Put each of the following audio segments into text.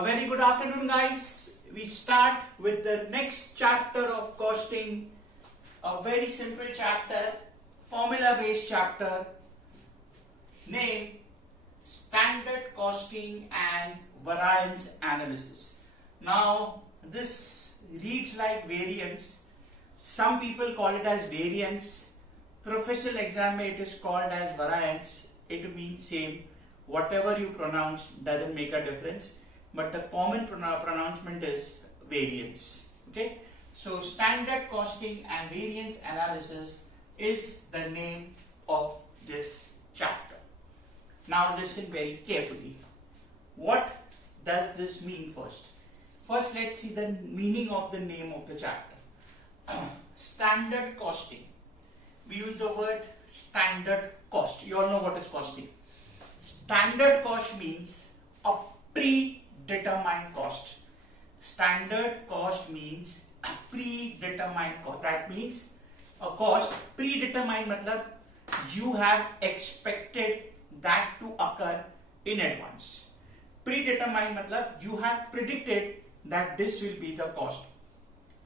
A very good afternoon, guys. We start with the next chapter of costing, a very simple chapter, formula based chapter named Standard Costing and Variance Analysis. Now this reads like variance. Some people call it as variance. Professional exam it is called as variance. It means same. Whatever you pronounce doesn't make a difference. But the common pronouncement is variance. Okay, so standard costing and variance analysis is the name of this chapter. Now listen very carefully. What does this mean first? First, let's see the meaning of the name of the chapter. Standard costing. We use the word standard cost. You all know what is costing. Standard cost means a predetermined cost. Standard cost means a predetermined cost. That means a cost predetermined matlab you have expected that to occur in advance. Predetermined matlab you have predicted that this will be the cost.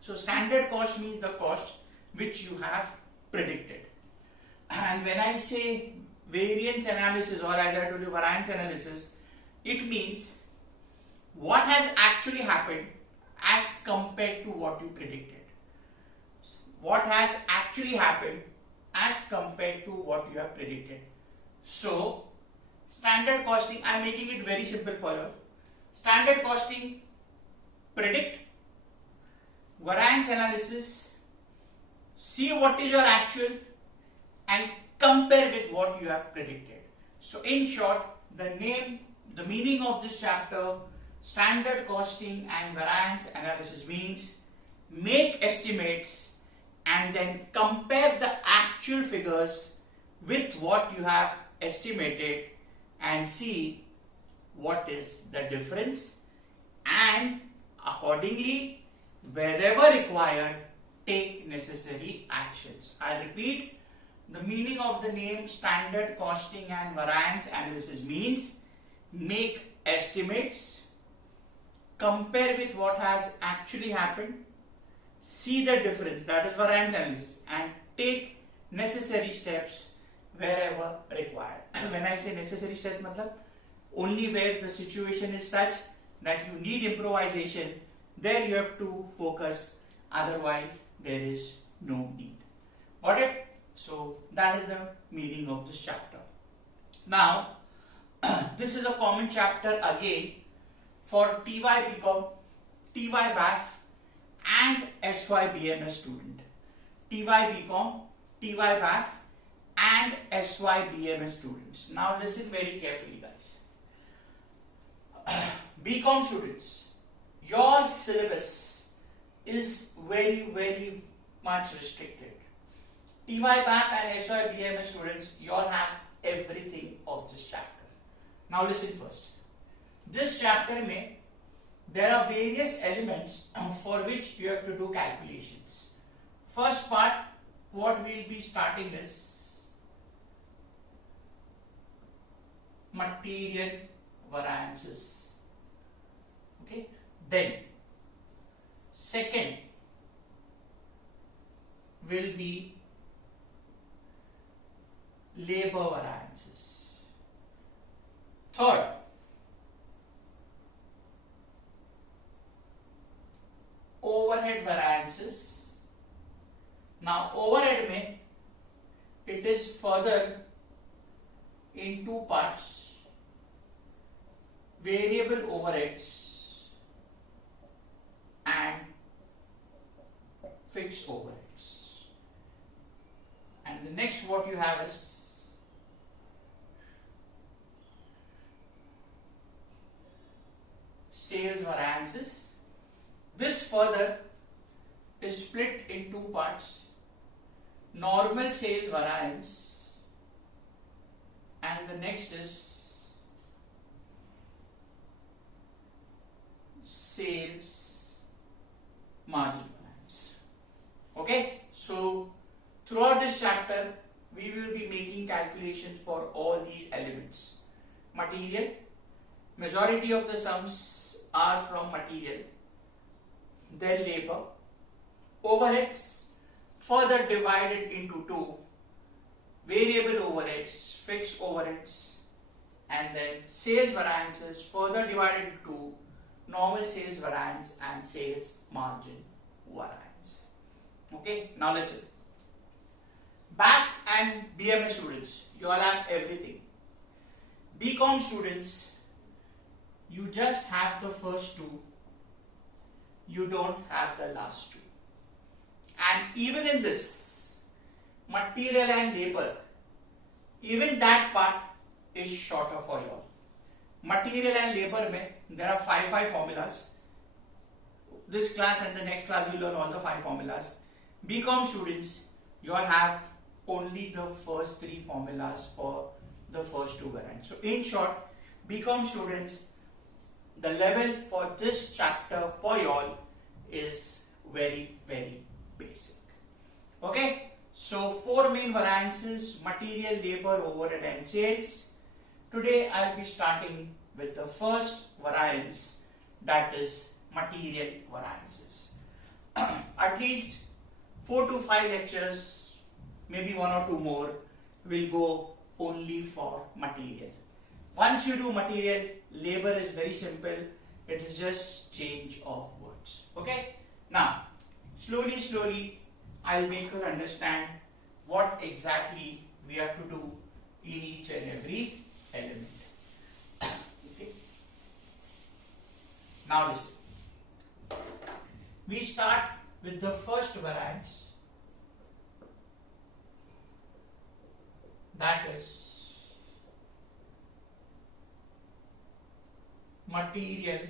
So standard cost means the cost which you have predicted. And when I say variance analysis, or as I told you variance analysis, it means what has actually happened as compared to what you predicted. What has actually happened as compared to what you have predicted. So standard costing, I am making it very simple for you. Standard costing, predict. Variance analysis, see what is your actual and compare with what you have predicted. So in short, the meaning of this chapter, standard costing and variance analysis, means make estimates and then compare the actual figures with what you have estimated and see what is the difference, and accordingly, wherever required, take necessary actions. I repeat, the meaning of the name standard costing and variance analysis means make estimates, compare with what has actually happened, see the difference, that is variance analysis, and take necessary steps wherever required. When I say necessary steps, matlab only where the situation is such that you need improvisation, there you have to focus, otherwise there is no need. Got it? So that is the meaning of this chapter. Now this is a common chapter again for TYBCOM, TYBAF and SYBMS student. TYBCOM, TYBAF and SYBMS students. Now listen very carefully, guys. BCom students, your syllabus is very much restricted. TYBAF and SYBMS students, you all have everything of this chapter. Now listen first. This chapter there are various elements for which you have to do calculations. First part, what we'll be starting is material variances. Okay. Then second will be labor variances. Third, overhead variances. Now overhead it is further in two parts: variable overheads and fixed overheads. And the next what you have is sales variances. This further is split in two parts: normal sales variance, and the next is sales margin variance. Okay, so throughout this chapter we will be making calculations for all these elements. Material, majority of the sums are from material, then labor, overheads further divided into two, variable overheads, fixed overheads, and then sales variances further divided into two, normal sales variance and sales margin variance. Okay, now listen. BAF and BMS students, you all have everything. BCom students, you just have the first two, you don't have the last two. And even in this, material and labor, even that part is shorter for you all. Material and labor mein, there are five formulas. This class and the next class you learn all the 5 formulas. BCom students, you all have only the first 3 formulas for the first 2 variants. So in short, BCom students, the level for this chapter for you all is very basic. Okay, so 4 main variances: material, labor, overhead and sales. Today I will be starting with the first variance, that is material variances. At least 4 to 5 lectures, maybe 1 or 2 more, will go only for material. Once you do material, labor is very simple. It is just change of words. Okay. Now, slowly, I'll make you understand what exactly we have to do in each and every element. Okay. Now listen. We start with the first variance, that is material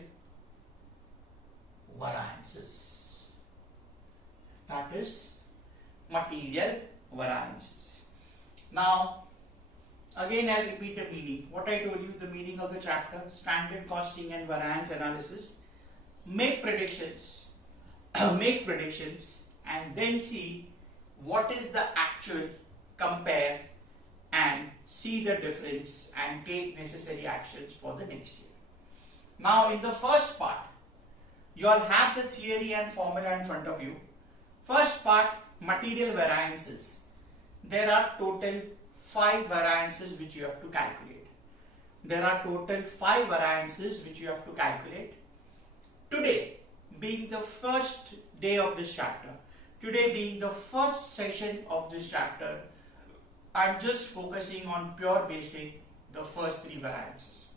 variances. That is material variances. Now, again I'll repeat the meaning. What I told you, the meaning of the chapter: standard costing and variance analysis. Make predictions, and then see what is the actual, compare and see the difference and take necessary actions for the next year. Now in the first part, you all have the theory and formula in front of you. First part, material variances. There are total 5 variances which you have to calculate. Today being the first day of this chapter, today being the first session of this chapter, I'm just focusing on pure basic, the first 3 variances.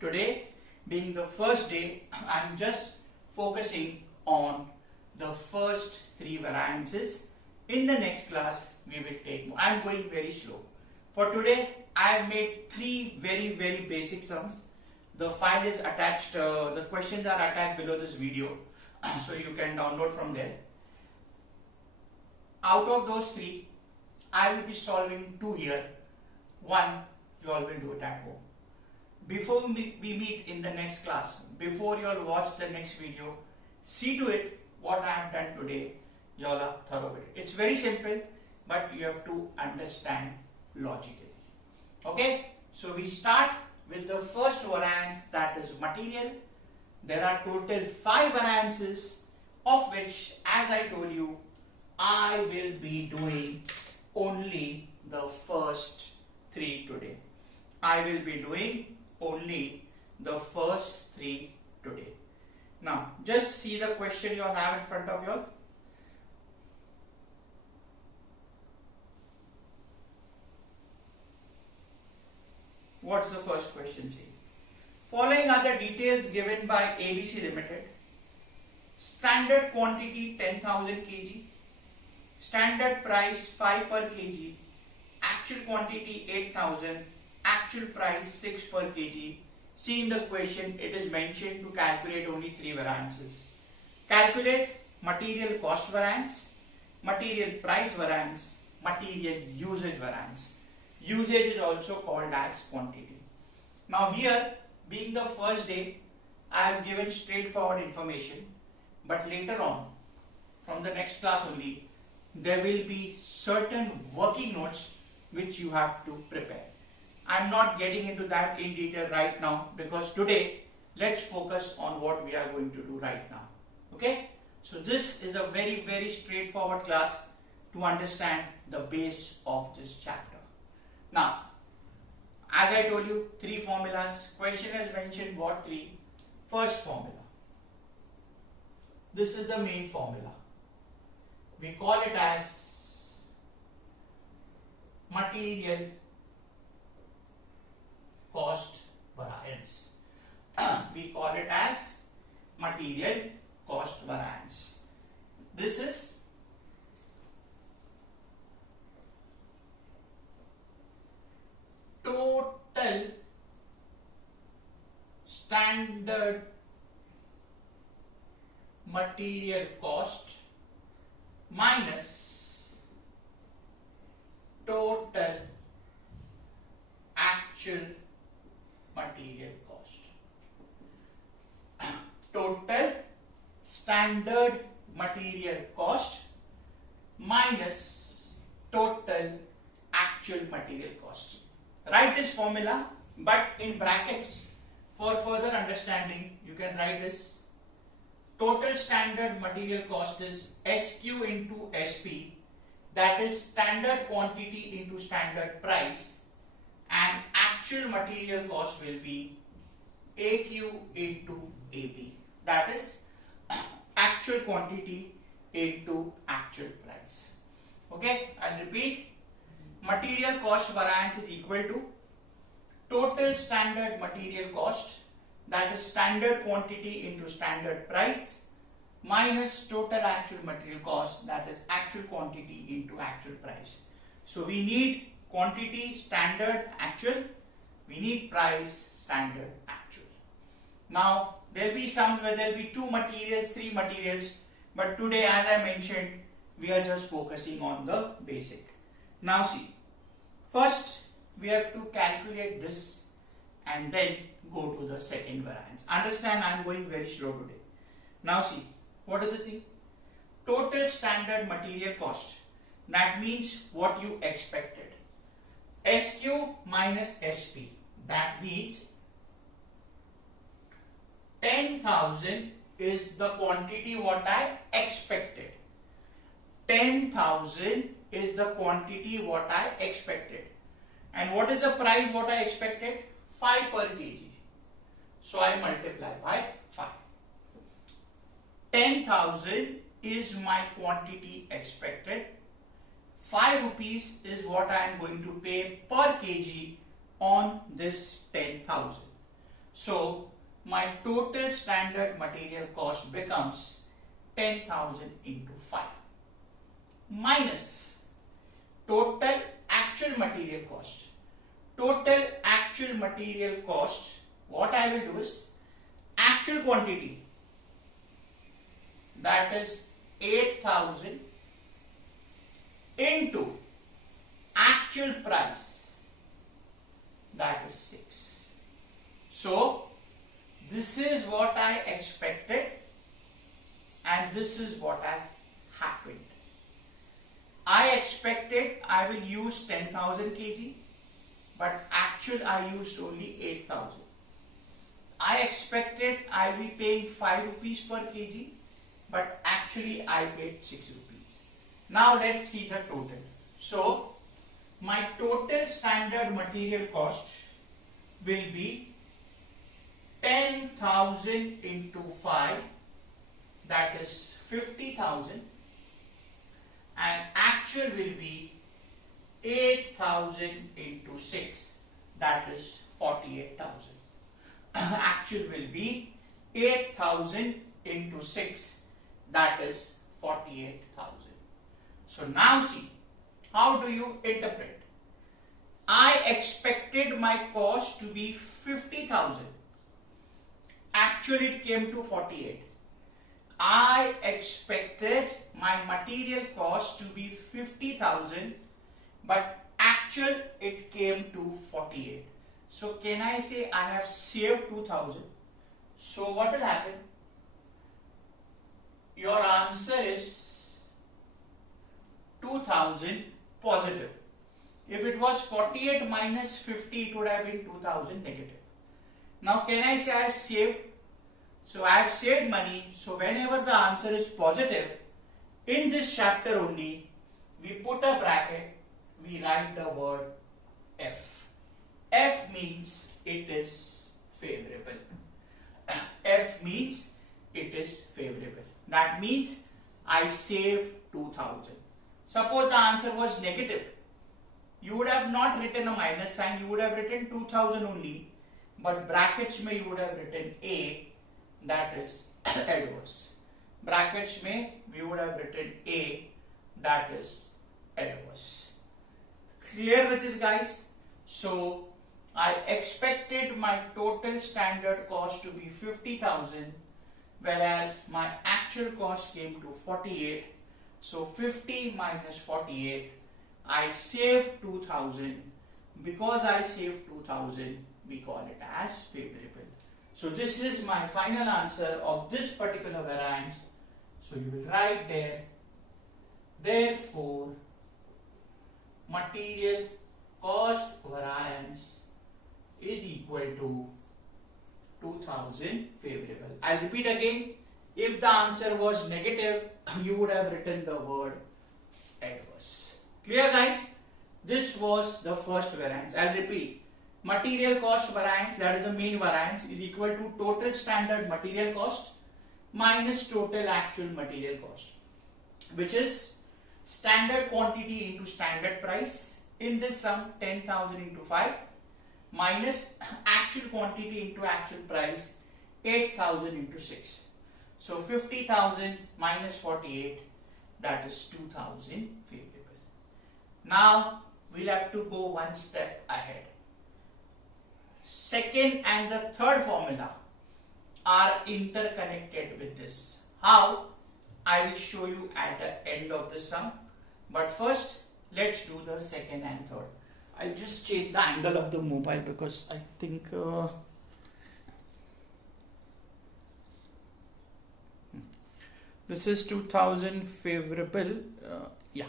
Today being the first day, I'm just focusing on the first 3 variances. In the next class, we will take more. I'm going very slow. For today, I have made 3 very basic sums. The file is attached, the questions are attached below this video, so you can download from there. Out of those 3, I will be solving 2 here. 1, you all will do it at home. Before we meet in the next class, before you all watch the next video, see to it what I have done today, you all are thorough with it. It's very simple, but you have to understand logically. Okay, so we start with the first variance, that is material. There are total 5 variances, of which, as I told you, I will be doing only the first 3 today. Now, just see the question you all have in front of you all. What's the first question saying? Following are the details given by ABC Limited. Standard quantity 10,000 kg. Standard price 5 per kg. Actual quantity 8,000. Actual price 6 per kg. See in the question, it is mentioned to calculate only 3 variances. Calculate material cost variance, material price variance, material usage variance. Usage is also called as quantity. Now here, being the first day, I have given straightforward information, but later on, from the next class only, there will be certain working notes which you have to prepare. I am not getting into that in detail right now, because today let's focus on what we are going to do right now. Okay, so this is a very straightforward class to understand the base of this chapter. Now, as I told you, 3 formulas. Question has mentioned what 3? First formula. This is the main formula. We call it as material cost variance. We call it as material cost variance. This is total standard material cost minus total actual material cost. Total standard material cost minus total actual material cost. Write this formula, but in brackets for further understanding. You can write this: total standard material cost is SQ into SP, that is standard quantity into standard price, and actual material cost will be AQ into AP, that is actual quantity into actual price. Okay, I'll repeat. Material cost variance is equal to total standard material cost, that is standard quantity into standard price, minus total actual material cost, that is actual quantity into actual price. So we need quantity standard actual, we need price standard actual. Now there will be some where there will be 2 materials, 3 materials, but today, as I mentioned, we are just focusing on the basic. Now see, first we have to calculate this and then go to the second variance. Understand, I am going very slow today. Now see, what is the thing? Total standard material cost. That means what you expected. SQ minus SP. That means 10,000 is the quantity what I expected. 10,000 is the quantity what I expected. And what is the price what I expected? 5 per kg. So I multiply by 5. 10,000 is my quantity expected. 5 rupees is what I am going to pay per kg on this 10,000. So my total standard material cost becomes 10,000 into 5 minus total actual material cost. Total actual material cost, what I will do is actual quantity, that is 8,000 into actual price, that is 6. So this is what I expected and this is what has happened. I expected I will use 10,000 kg, but actual I used only 8,000. I expected I will be paying 5 rupees per kg, but actually I paid 6 rupees. Now let's see the total. So my total standard material cost will be 10,000 into 5, that is 50,000, and actual will be 8,000 into 6, that is 48,000. Actual will be 8,000 into 6, that is 48,000. So now see, how do you interpret? I expected my cost to be 50,000. Actually it came to 48. I expected my material cost to be 50,000, but actual it came to 48. So can I say I have saved 2,000? So what will happen? Your answer is 2,000 positive. If it was 48 minus 50, it would have been 2,000 negative. Now can I say I have saved? So I have saved money. So whenever the answer is positive, in this chapter only, we put a bracket, we write the word F. F means it is favorable. F means it is favorable. That means I saved 2000. Suppose the answer was negative. You would have not written a minus sign, you would have written 2000 only. But brackets mein you would have written A, that is adverse. Brackets mein we would have written A, that is adverse. Clear with this, guys? So I expected my total standard cost to be 50,000, whereas my actual cost came to 48. So 50 minus 48, I saved 2000. Because I saved 2000, we call it as favorable. So this is my final answer of this particular variance. So you will write there, therefore material cost variance is equal to 2000 favorable. I'll repeat again. If the answer was negative, you would have written the word adverse. Clear, guys? This was the first variance. I'll repeat. Material cost variance, that is the main variance, is equal to total standard material cost minus total actual material cost, which is standard quantity into standard price. In this sum, 10,000 into 5 minus actual quantity into actual price, 8,000 into 6. So 50,000 minus 48, that is 2,000 favorable. Now we'll have to go one step ahead. Second and the third formula are interconnected with this. How? I will show you at the end of the sum. But first, let's do the second and third. I'll just change the angle of the mobile because I think this is 2000 favorable. Yeah.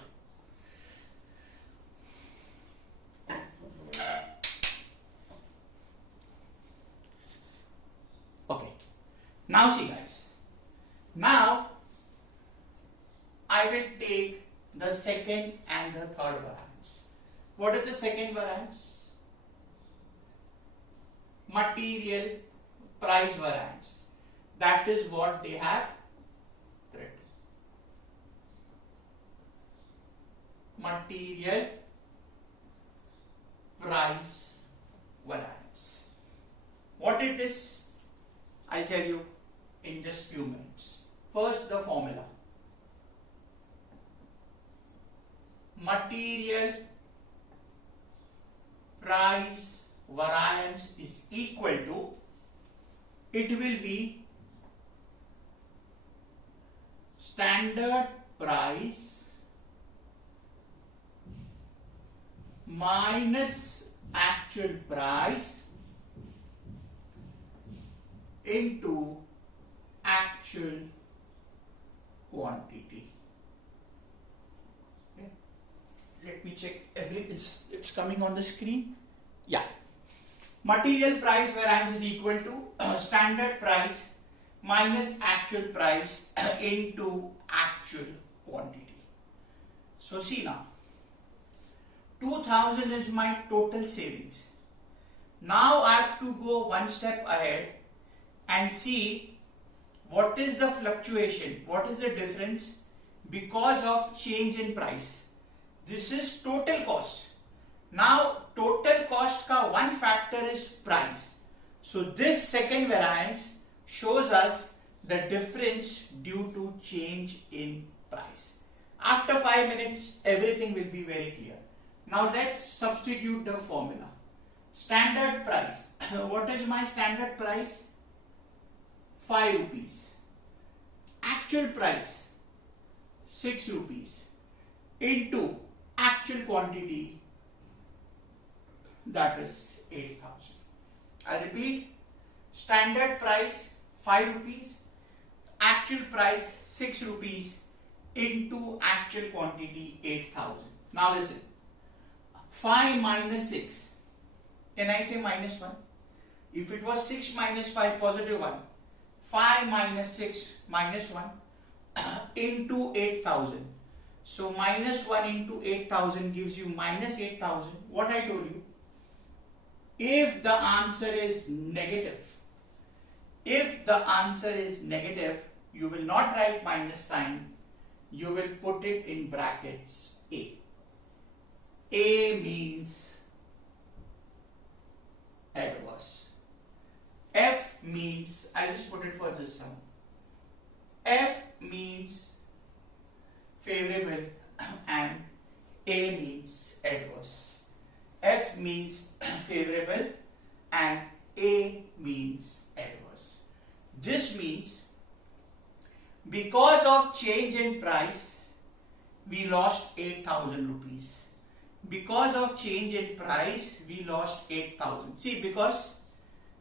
Okay. Now see, guys. Now I will take the second and the third variance. What is the second variance? Material price variance. That is what they have written. Material price variance. What it is, I'll tell you in just few minutes. First, the formula. Material price variance is equal to, it will be standard price minus actual price into actual quantity. Okay. Let me check everything. It's coming on the screen. Yeah. Material price variance is equal to standard price minus actual price into actual quantity. So see now, 2000 is my total savings. Now I have to go one step ahead and see what is the fluctuation, what is the difference because of change in price. This is total cost. Now total cost ka one factor is price. So this second variance shows us the difference due to change in price. After 5 minutes, everything will be very clear. Now let's substitute the formula. Standard price. What is my standard price? 5 rupees. Actual price 6 rupees into actual quantity, that is 8,000. I repeat, standard price 5 rupees, actual price 6 rupees into actual quantity 8,000. Now listen, 5 minus 6, can I say minus 1? If it was 6 minus 5, positive 1. 5 minus 6, minus 1 into 8,000. So minus 1 into 8,000 gives you minus 8,000. What I told you, if the answer is negative, you will not write minus sign, you will put it in brackets A. A means adverse. F means, I just put it for this sum. F means favorable and A means adverse. F means favorable and A means adverse. This means because of change in price, we lost 8,000 rupees. Because of change in price, we lost 8,000. See, because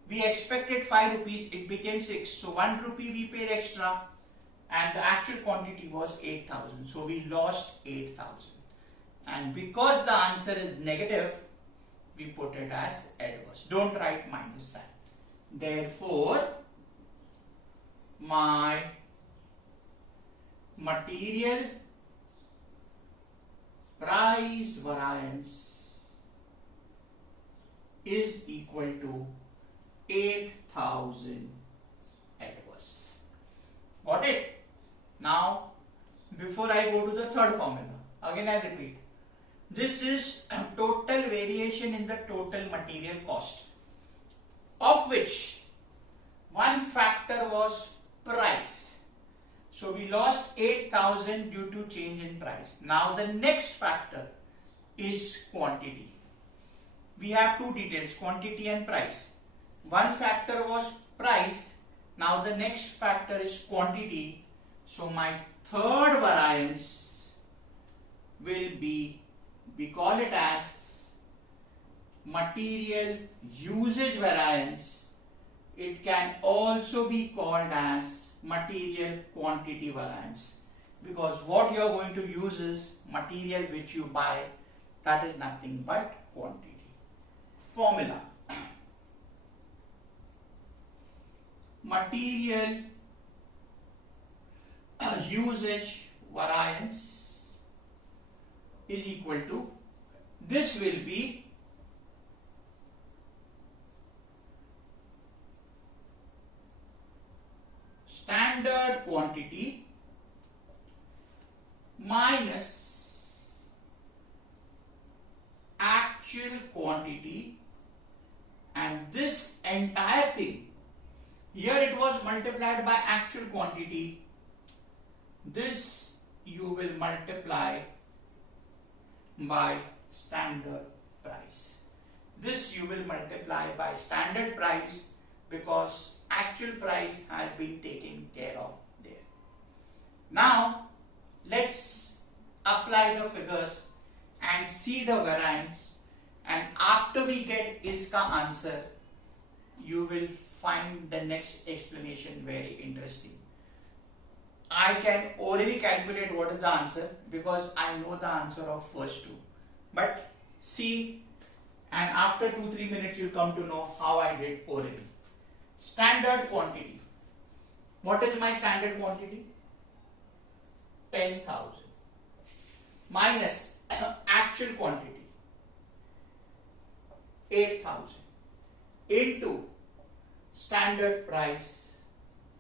we expected 5 rupees, it became 6. So 1 rupee we paid extra and the actual quantity was 8,000. So we lost 8,000. And because the answer is negative, we put it as adverse. Don't write minus sign. Therefore, my material price variance is equal to 8,000 adverse. Got it? Now, before I go to the third formula, again I repeat. This is total variation in the total material cost, of which one factor was price. So we lost 8,000 due to change in price. Now the next factor is quantity. We have two details, quantity and price. One factor was price. Now the next factor is quantity. So my third variance will be, we call it as material usage variance. It can also be called as material quantity variance, because what you are going to use is material which you buy, that is nothing but quantity. Formula. Material usage variance is equal to, this will be standard quantity minus actual quantity, and this entire thing, here it was multiplied by actual quantity, this you will multiply by standard price. This you will multiply by standard price, because actual price has been taken care of there. Now let's apply the figures and see the variance, and after we get iska answer, you will find the next explanation very interesting. I can already calculate what is the answer because I know the answer of first two. But see, and after 2-3 minutes you will come to know how I did orally. Standard quantity. What is my standard quantity? 10,000 minus actual quantity 8,000 into standard price,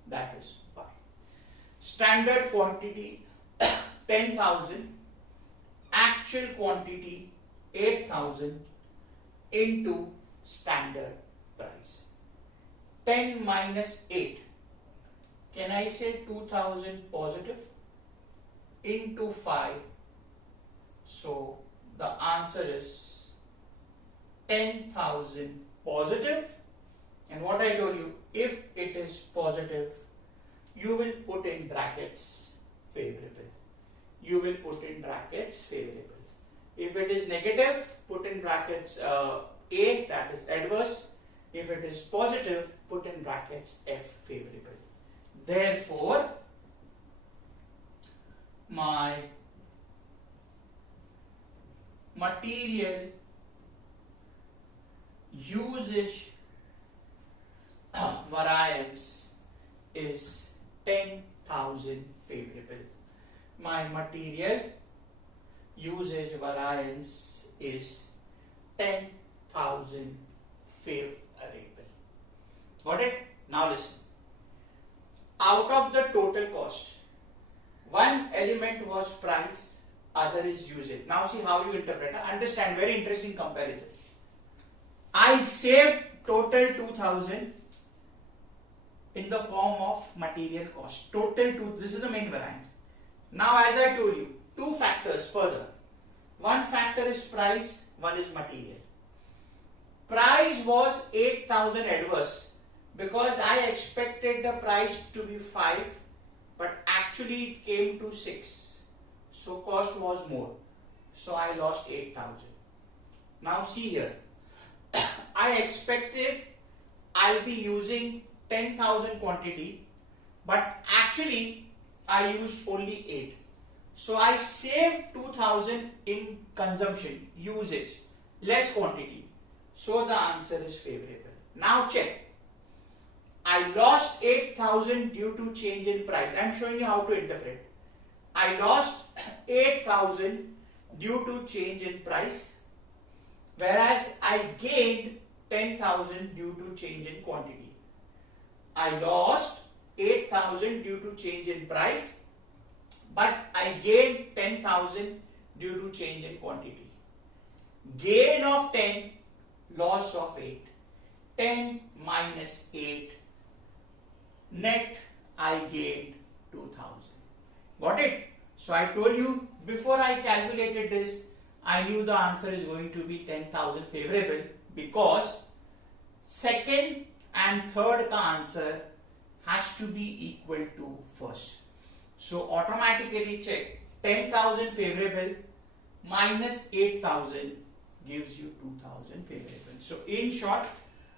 that is 5. Standard quantity 10,000, actual quantity 8,000 into standard price. 10 minus 8, can I say 2,000 positive into 5? So the answer is 10,000 positive, and what I told you, if it is positive, you will put in brackets favorable. You will put in brackets favorable. If it is negative, put in brackets A, that is adverse. If it is positive, put in brackets F, favorable. Therefore, my material usage variance is 10,000 favorable. My material usage variance is 10,000 favorable. Got it? Now listen. Out of the total cost, one element was price, other is usage. Now see how you interpret. Understand, very interesting comparison. I saved total 2,000 in the form of material cost. Total 2, this is the main variance. Now as I told you, two factors further. One factor is price, one is material. Price was 8,000 adverse because I expected the price to be 5, but actually it came to 6. So cost was more. So I lost 8,000. Now see here. I expected I'll be using 10,000 quantity, but actually I used only 8. So I saved 2,000 in consumption, usage, less quantity. So the answer is favorable. Now check. I lost 8,000 due to change in price. I am showing you how to interpret. I lost 8,000 due to change in price, whereas I gained 10,000 due to change in quantity. I lost 8,000 due to change in price, but I gained 10,000 due to change in quantity. Gain of 10, loss of 8. 10 minus 8, net I gained 2,000. Got it? So I told you before I calculated this, I knew the answer is going to be 10,000 favorable because second and third answer has to be equal to first. So automatically check 10,000 favorable minus 8,000 gives you 2,000 favorable. So in short,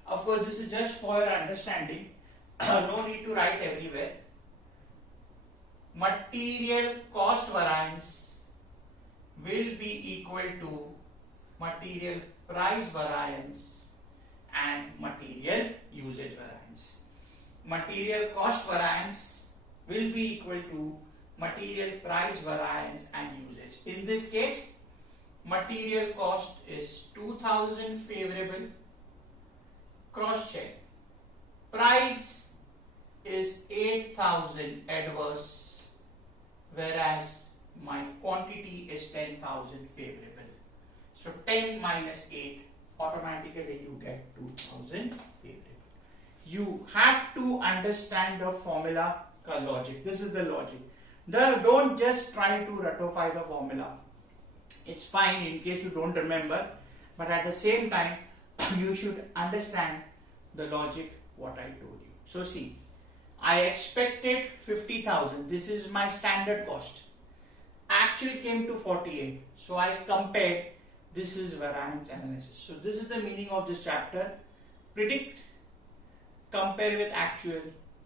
of course this is just for your understanding. No need to write everywhere. Material cost variance will be equal to material price variance and material usage variance. Material cost variance will be equal to material price variance and usage. In this case, material cost is 2,000 favorable. Cross check. Price is 8,000 adverse, whereas my quantity is 10,000 favorable. So 10 minus 8, automatically you get 2,000 favorable. You have to understand the formula logic. This is the logic. Don't just try to ratify the formula. It's fine in case you don't remember, but at the same time you should understand the logic what I told you. So see, I expected 50,000. This is my standard cost. Actually came to 48. So I compared. This is variance analysis. So this is the meaning of this chapter. Predict, compare with actual,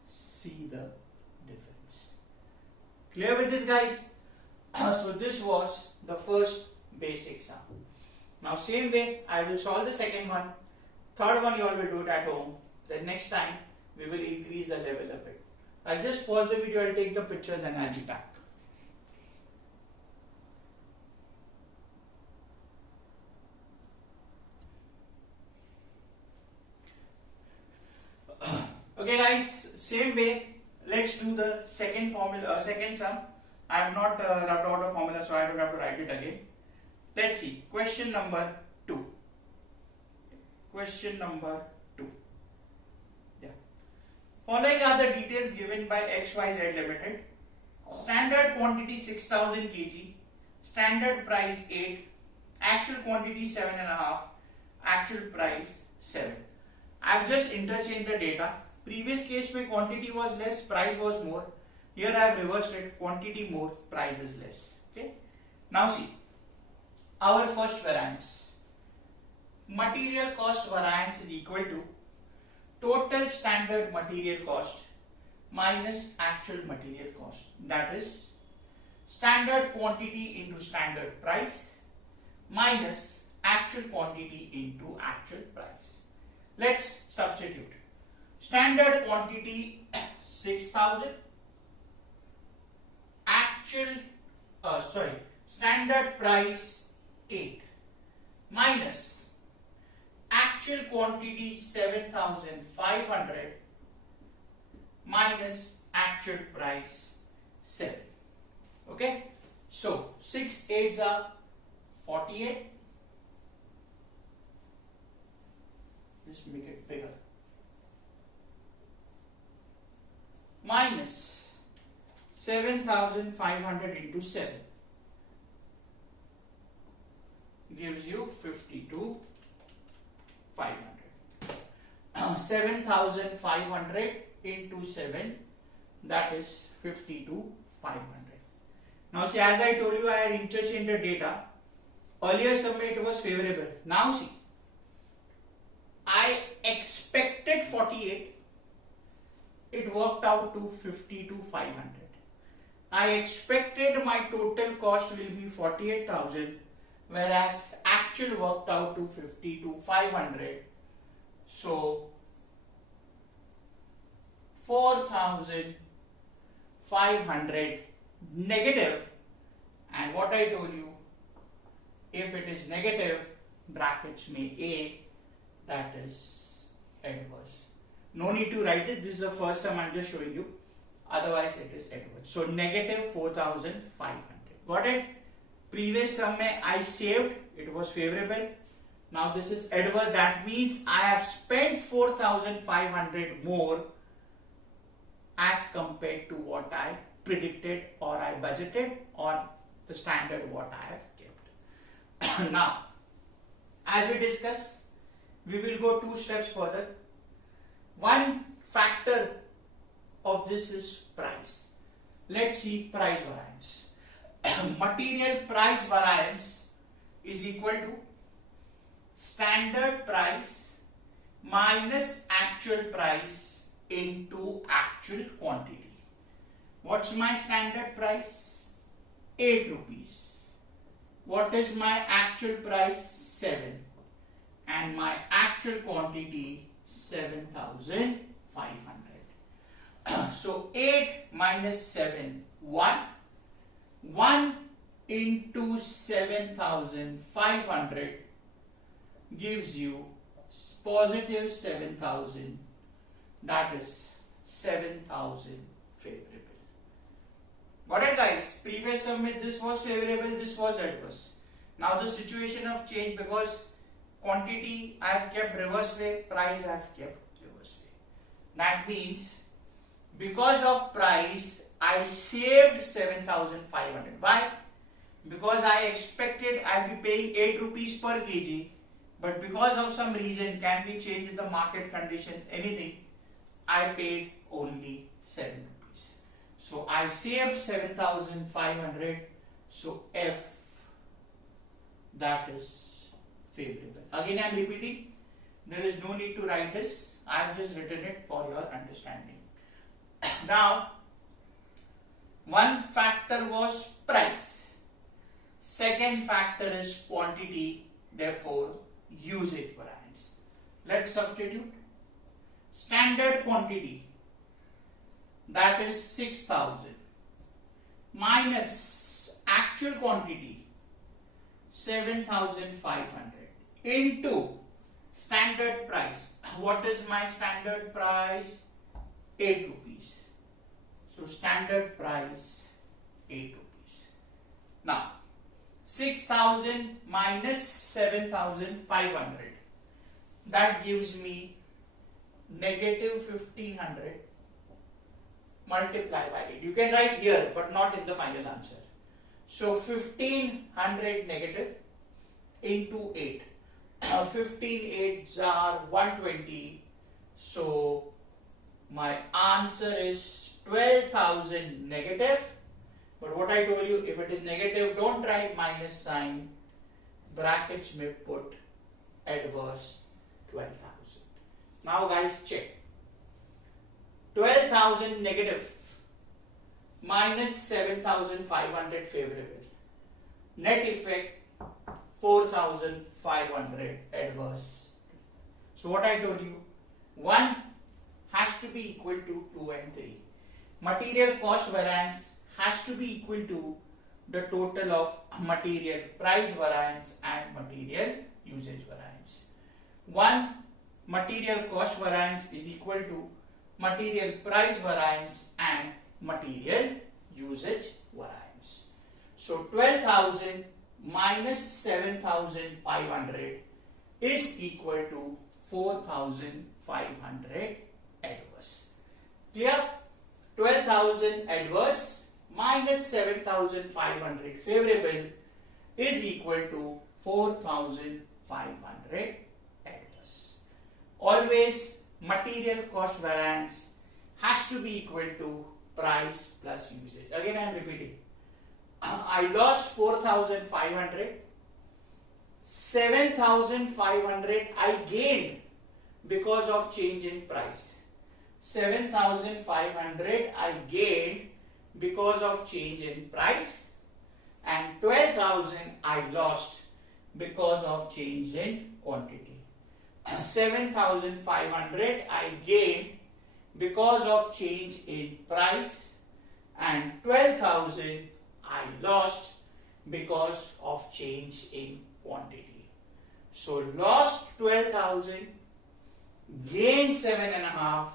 see the difference. Clear with this, guys? So this was the first basic sum. Now same way I will solve the second one. Third one you all will do it at home. The next time we will increase the level of it. I'll just pause the video, I'll take the pictures and I'll be back. Okay guys, same way, let's do the second formula, second sum. I have not rubbed out a formula, so I don't have to write it again. Let's see, question number 2. Question number 2. Yeah. Following are the details given by XYZ Limited. Standard quantity 6,000 kg, standard price 8, actual quantity 7.5, actual price 7. I have just interchanged the data. Previous case where quantity was less, price was more. Here I have reversed it, quantity more, price is less. Okay. Now see, our first variance. Material cost variance is equal to total standard material cost minus actual material cost. That is standard quantity into standard price minus actual quantity into actual price. Let's substitute. Standard quantity 6,000. Standard price 8 minus actual quantity 7,500 minus actual price 7. Okay, so 6 8s are 48. Just make it bigger. Minus 7,500 into 7 gives you 52,500. 7,500 into 7, that is 52,500. Now see, as I told you, I had interchanged the data. Earlier sum it was favorable. Now see, I expected 48. It worked out to 52,500. I expected my total cost will be 48,000, whereas actual worked out to 52,500. So 4,500 negative, and what I told you, if it is negative, brackets may A, that is adverse. No need to write it. This is the first sum I'm just showing you. Otherwise, it is adverse. So negative 4,500. Got it? Previous sum I saved. It was favorable. Now this is adverse. That means I have spent 4,500 more as compared to what I predicted or I budgeted or the standard what I have kept. Now, as we discussed, we will go 2 steps further. One factor of this is price. Let's see price variance. Material price variance is equal to standard price minus actual price into actual quantity. What's my standard price? 8 rupees. What is my actual price? 7. And my actual quantity 7,500. So 8 minus 7, 1. 1 into 7,500 gives you positive 7,000. That is 7,000 favorable. Got it, guys? Previous sum this was favorable, this was adverse. Now the situation have changed because quantity I have kept reverse way, price I have kept reverse way. That means because of price I saved 7,500. Why? Because I expected I will be paying 8 rupees per kg, but because of some reason, can be changed in the market conditions, anything, I paid only 7 rupees. So I saved 7,500. So F, that is favorable. Again I am repeating, there is no need to write this. I have just written it for your understanding. Now, one factor was price. Second factor is quantity, therefore usage variance. Let's substitute. Standard quantity, that is 6,000, minus actual quantity 7,500 into standard price. What is my standard price? 8 rupees. So standard price 8 rupees. Now 6,000 minus 7,500, that gives me negative 1,500 multiplied by 8. You can write here but not in the final answer. So 1,500 negative into 8. 15 8s are 120. So my answer is 12,000 negative. But what I told you, if it is negative, don't write minus sign. Brackets may put adverse 12,000. Now guys, check. 12,000 negative minus 7,500 favorable. Net effect 4,500 adverse. So what I told you, one has to be equal to 2 and 3. Material cost variance has to be equal to the total of material price variance and material usage variance. One material cost variance is equal to material price variance and material usage variance. So 12,000 minus 7,500 is equal to 4,500 adverse. Clear? 12,000 adverse minus 7,500 favorable is equal to 4,500 adverse. Always material cost variance has to be equal to price plus usage. Again I am repeating. I lost 4,500. 7,500 I gained because of change in price. 7,500 I gained because of change in price, and 12,000 I lost because of change in quantity. 7,500 I gained because of change in price, and 12,000 I lost because of change in quantity. So lost 12,000, gained 7.5,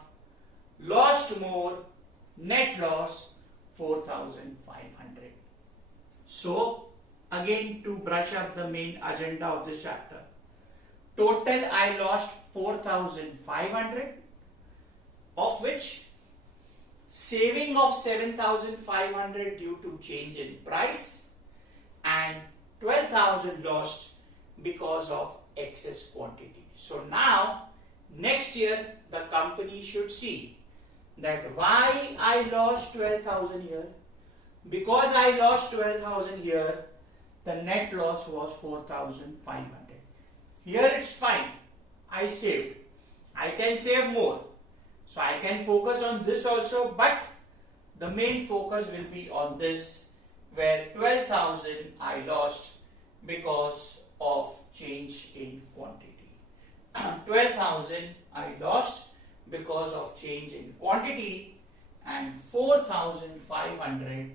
lost more, net loss 4,500. So again, to brush up the main agenda of this chapter, total I lost 4,500, of which saving of 7,500 due to change in price and 12,000 lost because of excess quantity. So now next year the company should see that why I lost 12,000 here. Because I lost 12,000 here, the net loss was 4,500. Here it's fine. I saved. I can save more. So I can focus on this also, but the main focus will be on this, where 12,000 I lost because of change in quantity. 12,000 I lost because of change in quantity, and 4,500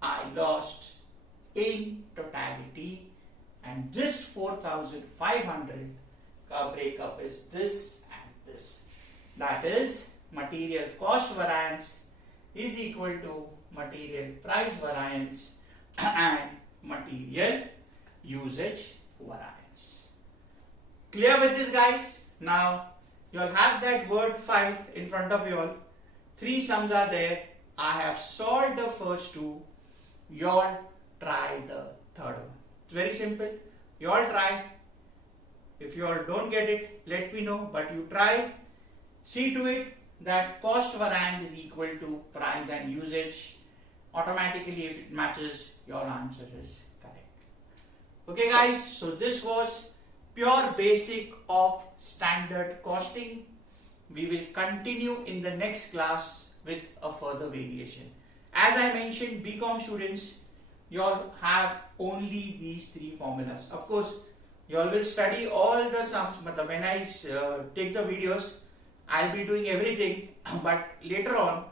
I lost in totality, and this 4,500 breakup is this and this. That is, material cost variance is equal to material price variance and material usage variance. Clear with this, guys? Now you all have that word file in front of you all. 3 sums are there. I have solved the first 2. You all try the third one. It's very simple. You all try. If you all don't get it, let me know, but you try. See to it that cost variance is equal to price and usage. Automatically, if it matches, your answer is correct. Okay guys, so this was pure basic of standard costing. We will continue in the next class with a further variation. As I mentioned, BCom students, you all have only these 3 formulas. Of course, you all will study all the sums, but when I take the videos, I'll be doing everything, but later on,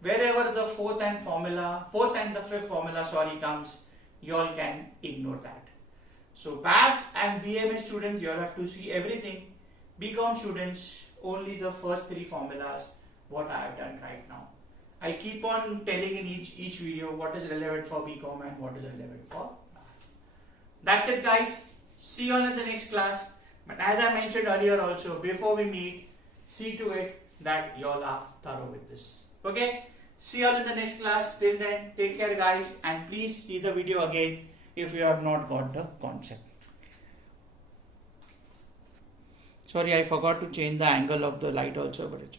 wherever the 4th and the 5th formula comes, you all can ignore that. So BAF and BMS students, you all have to see everything. BCom students, only the first 3 formulas, what I have done right now. I'll keep on telling in each video what is relevant for BCom and what is relevant for BAF. That's it guys. See you all in the next class. But as I mentioned earlier also, before we meet, see to it that you all are thorough with this. Okay? See you all in the next class. Till then, take care guys, and please see the video again if you have not got the concept. Sorry, I forgot to change the angle of the light also, but it's